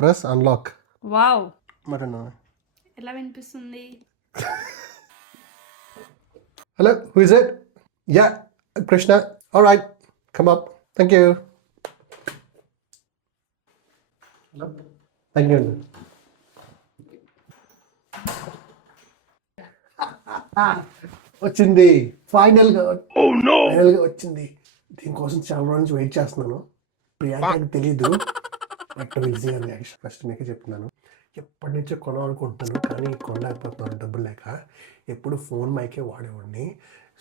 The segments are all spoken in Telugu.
Press unlock. Wow, mutton. ఎలా వినిపిస్తుంది? Hello, who is it? Yeah, Krishna. Alright, come up. Thank you. Hello, thank you అండి. వచ్చింది ఫైనల్గా వచ్చింది. దీనికోసం చాలా రోజుల నుంచి వెయిట్ చేస్తున్నాను. ప్రియాంకకి తెలీదు. రియాక్షన్ ఫస్ట్ మీకే చెప్తున్నాను. ఎప్పటి నుంచో కొనాలనుకుంటున్నాను కానీ కొనలేకపోతున్నాను డబ్బులు లేక. ఎప్పుడు ఫోన్ మైకే వాడేవాడిని.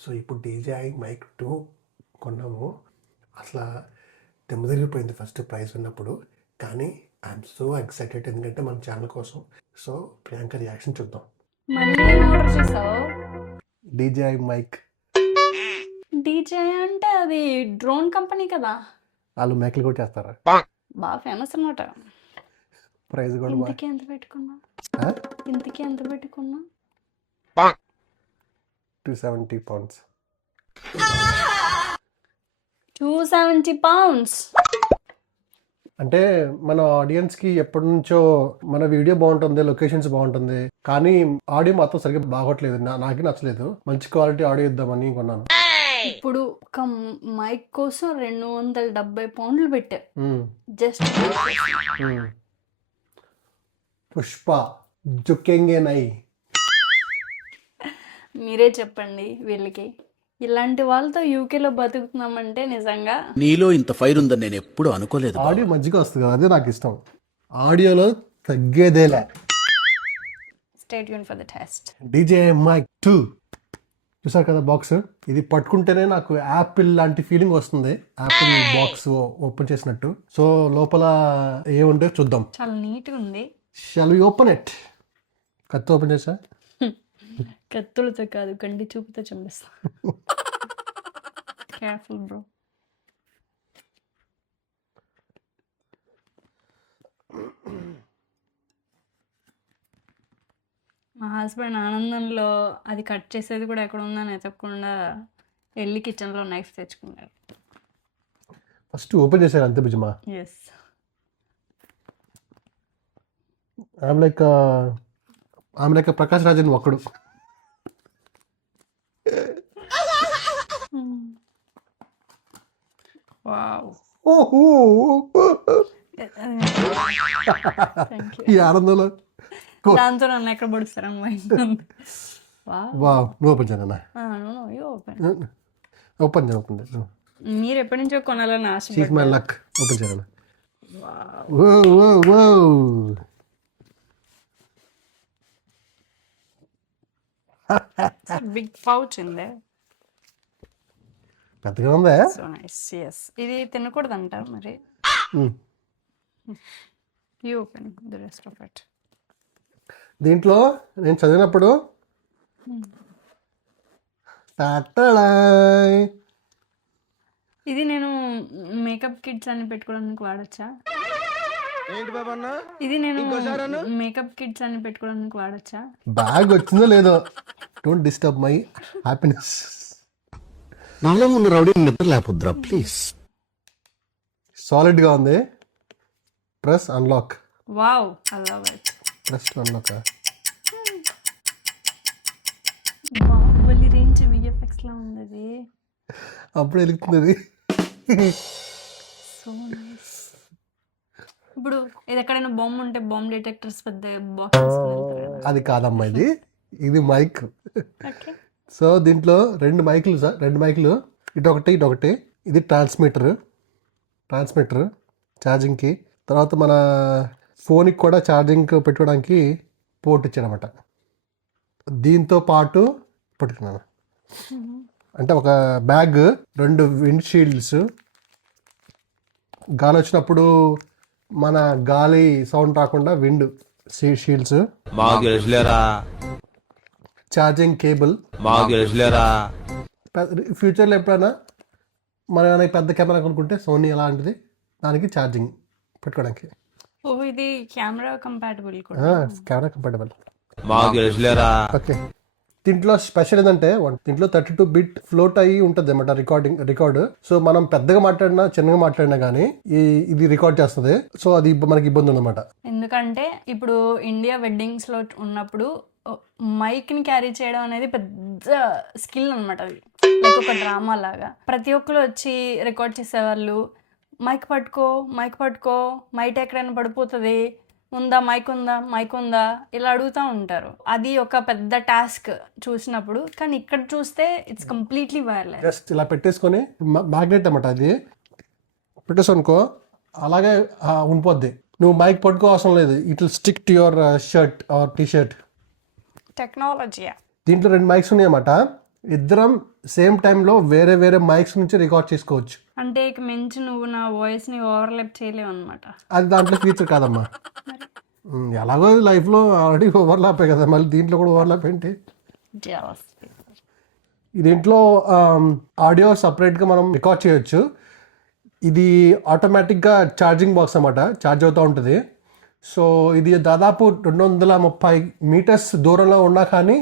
సో ఇప్పుడు DJI మైక్ 2 కొన్నాము. అసలు తిరిగిపోయింది ఫస్ట్ ప్రైస్ ఉన్నప్పుడు. కానీ ఐఎమ్ సో ఎక్సైటెడ్ ఎందుకంటే మన ఛానల్ కోసం. సో ప్రియాంక రియాక్షన్ చూద్దాం. మళ్ళీ ఆర్డర్ చేసావు? DJI mic. DJI అంటే అది డ్రోన్ కంపెనీ కదా. వాళ్ళు మైకులు కూడా చేస్తారా? బాగా ఫేమస్ అనమాట. ప్రైస్ కూడా ఇంతకీ ఎంత పెట్టుకున్నా? 270 pounds. 270 pounds. అంటే మన ఆడియన్స్కి ఎప్పటి నుంచో మన వీడియో బాగుంటుంది, లొకేషన్స్ బాగుంటుంది, కానీ ఆడియో మాత్రం సరిగ్గా బాగోట్లేదు. నాకే నచ్చలేదు. మంచి క్వాలిటీ ఆడియో ఇద్దామని కొన్నాను. ఇప్పుడు ఒక మైక్ కోసం 270 పౌండ్లు పెట్టా. జస్ట్ పుష్ప జుకెంగే నై. మీరే చెప్పండి వీళ్ళకి. ఇలాంటి వాళ్ళతో యూకేలో బతుకుతున్నామంటే నిజంగా. నీలో ఇంత ఫైర్ ఉందని నేను ఎప్పుడు అనుకోలేదు. ఆడియో మంచిగా వస్తుంది కదా, అదే నాకు ఇష్టం. ఆడియోలో తగ్గేదేలే. Stay tuned for the test. DJI mic 2 చూసారు కదా బాక్స్. ఇది పట్టుకుంటేనే నాకు యాపిల్ లాంటి ఫీలింగ్ వస్తుంది. యాపిల్ బాక్స్ ఓపెన్ చేసినట్టు. సో లోపల ఏముంటే చూద్దాం. చాలా నీట్గా ఉంది. Shall we open it? కత్తి ఓపెన్ చేసా. కత్తులతో కాదు, కంటి చూపుతో చంపేస్తా. Careful bro. మా హస్బెండ్ ఆనందంలో అది కట్ చేసేది కూడా ఎక్కడ ఉందని ఎతకకుండా వెళ్ళి కిచెన్లో నైఫ్ తెచ్చుకున్నారు. ఫస్ట్ ఓపెన్ చేశారు అంతే బిజమా. Yes. I'm like Prakash Rajan ఒక్కడు. వావ్. ఓహో, ఈ ఆనందంలో దాంతో నన్ను ఎక్కడ పడుస్తారని మైండ్. వావ్. నువ్వు ఓపెన్ చేయనా? ఓపెన్ చేయ. మీరు ఎప్పటి నుంచో కొనాలని ఆశ. Cheese my luck. ఓపెన్ చేయనా? బిగ్ పౌచ్ ఉంది. పెద్దగా ఉందా? So nice. ఎస్. ఇది తినకూడదు అంటారు మరి. You open the rest of it. దీంట్లో నేను చదివినప్పుడు ఇది నేను మేకప్ కిట్స్ అని పెట్టుకోవడానికి వాడచ్చా? ఇది నేను మేకప్ కిట్స్ అని పెట్టుకోవడానికి వాడచ్చా? బ్యాగ్ వచ్చిందో లేదో, డోంట్ డిస్టర్బ్ మై హ్యాపీనెస్. నాలో ఉన్న రౌడీ నిద్ర లేకపోద్రా ప్లీజ్. సాలిడ్ గా ఉంది. Press unlock. Wow, I love it. Press unlock. Baahubali range VFX లా ఉంది అది. అప్పుడు వెలుగుతుంది. So nice. ఇప్పుడు ఇది ఎక్కడైనా బొమ్మ ఉంటే బొమ్మ డిటెక్టర్స్ పెద్ద బాక్స్. అది కాదమ్మా, ఇది మైక్. ఓకే. సో దీంట్లో రెండు మైకులు, ఇటొకటి ఇటొకటి. ఇది ట్రాన్స్మిటర్ ఛార్జింగ్కి. తర్వాత మన ఫోన్కి కూడా ఛార్జింగ్ పెట్టుకోవడానికి పోర్ట్ ఇచ్చాడనమాట. దీంతో పాటు పెట్టుకున్నాను. అంటే ఒక బ్యాగ్, 2 విండ్ షీల్డ్స్, గాలి వచ్చినప్పుడు మన గాలి సౌండ్ రాకుండా విండ్ షీల్డ్స్, ఛార్జింగ్ కేబుల్. ఫ్యూచర్లో ఎప్పుడైనా మనం ఏమైనా పెద్ద కెమెరా కొనుక్కుంటే సోనీ అలాంటిది, దానికి ఛార్జింగ్ పెట్టుకోవడానికి. ఓ, ఇది కెమెరా కంపాటబుల్ కూడా. Camera compatible. ఓకే. దీంట్లో స్పెషల్ ఏంటంటే దీంట్లో 32-bit ఫ్లోట్ అయ్యి ఉంటుంది అన్నమాట రికార్డ్. సో మనం పెద్దగా మాట్లాడినా చిన్నగా మాట్లాడినా కానీ ఇది రికార్డ్ చేస్తుంది. సో అది మనకి ఇబ్బంది ఉందన్నమాట. ఎందుకంటే ఇప్పుడు ఇండియా వెడ్డింగ్స్లో ఉన్నప్పుడు మైక్ని క్యారీ చేయడం అనేది పెద్ద స్కిల్ అనమాట. అది లైక్ ఒక డ్రామా లాగా. ప్రతి ఒక్కరు వచ్చి రికార్డ్ చేసేవాళ్ళు, మైక్ పట్టుకో మైక్ ఎక్కడైనా పడిపోతుంది, మైక్ ఉందా ఇలా అడుగుతూ ఉంటారు. అది ఒక పెద్ద టాస్క్ చూసినప్పుడు. కానీ ఇక్కడ చూస్తే ఇట్స్ కంప్లీట్లీ వైర్లెస్. జస్ట్ ఇలా పెట్టేసుకొని మ్యాగ్నెట్ అన్నమాట, అది పెట్టేసుకోనుకో అలాగే ఉండిపోద్ది. నువ్వు మైక్ పట్టుకో అవసరం లేదు, it will stick to your shirt are T shirt. Technology. దీంట్లో 2 మైక్స్ ఉన్నాయన్నమాట. ఇద్దరం సేమ్ టైంలో వేరే వేరే మైక్స్ నుంచి రికార్డ్ చేసుకోవచ్చు. అంటే ఇక మించి నువ్వు నా వాయిస్ని ఓవర్లాప్ చేయలేవు అనమాట. అది దాంట్లో ఫీచర్ కాదమ్మా. ఎలాగో లైఫ్లో ఆల్రెడీ ఓవర్లాపే కదా, మళ్ళీ దీంట్లో కూడా ఓవర్లాప్ ఏంటి. దీంట్లో ఆడియో సపరేట్గా మనం రికార్డ్ చేయొచ్చు. ఇది ఆటోమేటిక్గా ఛార్జింగ్ బాక్స్ అన్నమాట, ఛార్జ్ అవుతూ ఉంటుంది. సో ఇది దాదాపు 230 మీటర్స్ దూరంలో ఉన్నా కానీ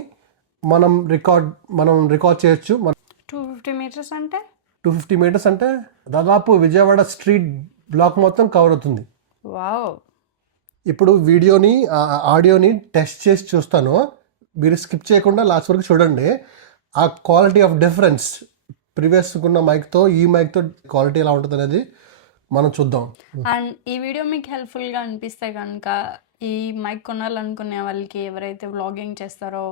మనం రికార్డ్ చేయొచ్చు. 250 మీటర్స్ అంటే 250 మీటర్స్ అంటే దాదాపు విజయవాడ స్ట్రీట్ బ్లాక్ మొత్తం కవర్ అవుతుంది. వావ్. ఇప్పుడు ఆడియోని టెస్ట్ చేసి చూస్తాను, మీరు స్కిప్ చేయకుండా లాస్ట్ వరకు చూడండి. ఆ క్వాలిటీ ఆఫ్ డిఫరెన్స్ ప్రీవియస్ ఉన్న మైక్తో ఈ మైక్తో క్వాలిటీ ఎలా ఉంటుంది అనేది మనం చూద్దాం. అండ్ ఈ వీడియో మీకు హెల్ప్ఫుల్గా అనిపిస్తే కనుక ఈ మైక్ కొనాలనుకునే వాళ్ళకి, ఎవరైతే వ్లాగింగ్ చేస్తారో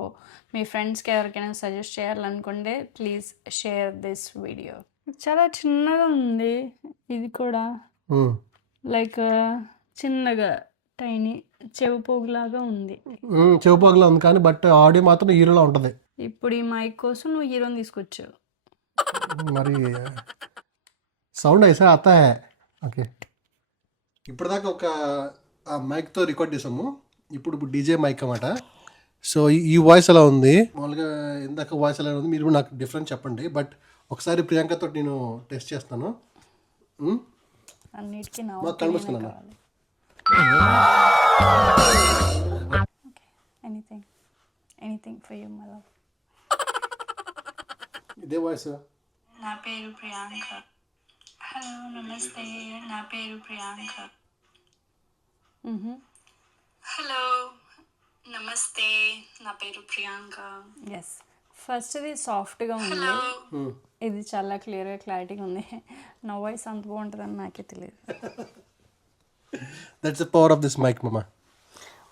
మీ ఫ్రెండ్స్కి ఎవరికైనా సజెస్ట్ చేయాలనుకుంటే ప్లీజ్ షేర్ దిస్ వీడియో. చాలా చిన్నగా ఉంది ఇది కూడా, లైక్ చిన్నగా టైనీ చెవిపోగులాగా ఉంది. చెవిపోగులా ఉంది కానీ బట్ ఆడియో మాత్రం హీరోలా ఉంటుంది. ఇప్పుడు ఈ మైక్ కోసం నువ్వు హీరోని తీసుకొచ్చావు. మరి సౌండ్ అయితే అత్తా. ఓకే, ఇప్పటిదాకా ఒక మైక్తో రికార్డ్ చేసాము. ఇప్పుడు డీజే మైక్ అన్నమాట. సో ఈ వాయిస్ ఎలా ఉంది, మామూలుగా ఇందాక వాయిస్ ఎలా ఉంది, మీరు నాకు డిఫరెన్స్ చెప్పండి. బట్ ఒకసారి ప్రియాంకతో నేను టెస్ట్ చేస్తాను. అన్నిటికీ మాకు కనిపిస్తున్నాను. Anything for you my love. ఇదే వాయిస్. నా పేరు ప్రియాంక. హలో నమస్తే, నా పేరు ప్రియాంక. హలో నమస్తే, నా పేరు ప్రియాంక. ఎస్, ఫస్ట్ ఇది సాఫ్ట్గా ఉంది, ఇది చాలా క్లియర్గా క్లారిటీగా ఉంది. నా వాయిస్ అంత బాగుంటుందని నాకే తెలియదు. That's the power of this mic మామా.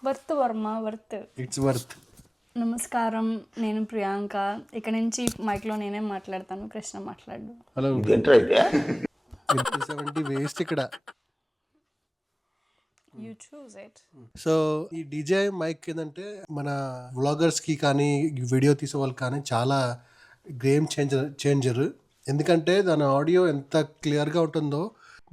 Worth Varma, worth. It's worth. నమస్కారం, నేను ప్రియాంక. ఇక్కడ నుంచి మైక్లో నేనే మాట్లాడతాను, కృష్ణ మాట్లాడు. హలో. 70 వేస్ట్ ఇక్కడ. You choose it. సో ఈ డీజే మైక్ ఏంటంటే మన వ్లాగర్స్కి కానీ వీడియో తీసే వాళ్ళకి కానీ చాలా గేమ్ చేంజర్. ఎందుకంటే దాని ఆడియో ఎంత క్లియర్గా ఉంటుందో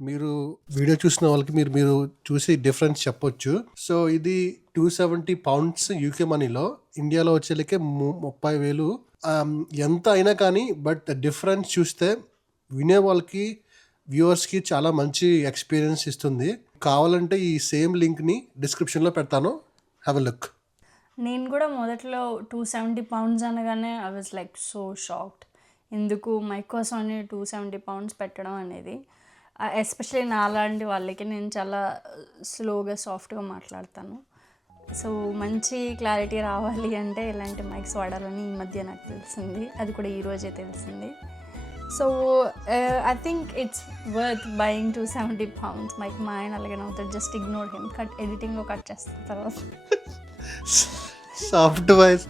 మీరు వీడియో చూసిన వాళ్ళకి మీరు చూసి డిఫరెన్స్ చెప్పొచ్చు. సో ఇది 270 పౌండ్స్ యూకే మనీలో, ఇండియాలో వచ్చేలకే 30,000. ఎంత అయినా కానీ బట్ డిఫరెన్స్ చూస్తే వినే వాళ్ళకి, వ్యూవర్స్కి చాలా మంచి ఎక్స్పీరియన్స్ ఇస్తుంది. కావాలంటే ఈ సేమ్ లింక్ని డిస్క్రిప్షన్లో పెడతాను, హ్యావ్ ఎ లుక్. నేను కూడా మొదట్లో 270 పౌండ్స్ అనగానే I was like so shocked. ఎందుకు మైక్ కోసం అని 270 పౌండ్స్ పెట్టడం అనేది. ఎస్పెషల్లీ నాలాంటి వాళ్ళకి, నేను చాలా స్లోగా సాఫ్ట్గా మాట్లాడతాను. సో మంచి క్లారిటీ రావాలి అంటే ఇలాంటి మైక్స్ వాడాలని ఈ మధ్య నాకు తెలిసింది, అది కూడా ఈరోజే తెలిసింది. So I think it's worth buying 270 pounds. Mic మా ఆయన అలాగే అవుతాడు, జస్ట్ ఇగ్నోర్ హిమ్. ఎడిటింగ్లో కట్ చేస్తాను తర్వాత. Soft voice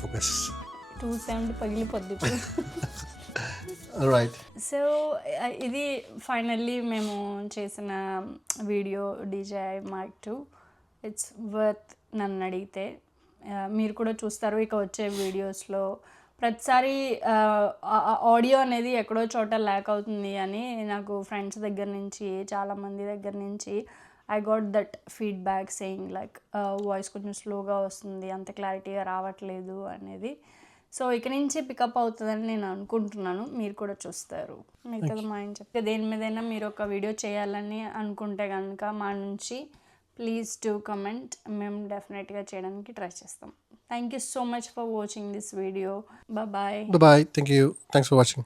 focus. 270 పగిలిపోద్ది ఇప్పుడు. రైట్. సో ఇది ఫైనల్లీ మేము చేసిన video DJI Mic 2. It's worth నన్ను అడిగితే. మీరు కూడా చూస్తారు ఇక వచ్చే వీడియోస్లో. ప్రతిసారి ఆడియో అనేది ఎక్కడో చోట ల్యాక్ అవుతుంది అని నాకు ఫ్రెండ్స్ దగ్గర నుంచి, చాలామంది దగ్గర నుంచి I got that feedback saying like voice కొంచెం స్లోగా వస్తుంది, అంత క్లారిటీగా రావట్లేదు అనేది. సో ఇక నుంచి పికప్ అవుతుందని నేను అనుకుంటున్నాను, మీరు కూడా చూస్తారు. మీకు కదా మా ఆయన చెప్తే దేని మీదైనా మీరు ఒక వీడియో చేయాలని అనుకుంటే కనుక మా నుంచి ప్లీజ్ డూ కమెంట్, మేము డెఫినెట్గా చేయడానికి ట్రై చేస్తాం. Thank you so much for watching this video. Bye. Bye. Thank you. Thanks for watching.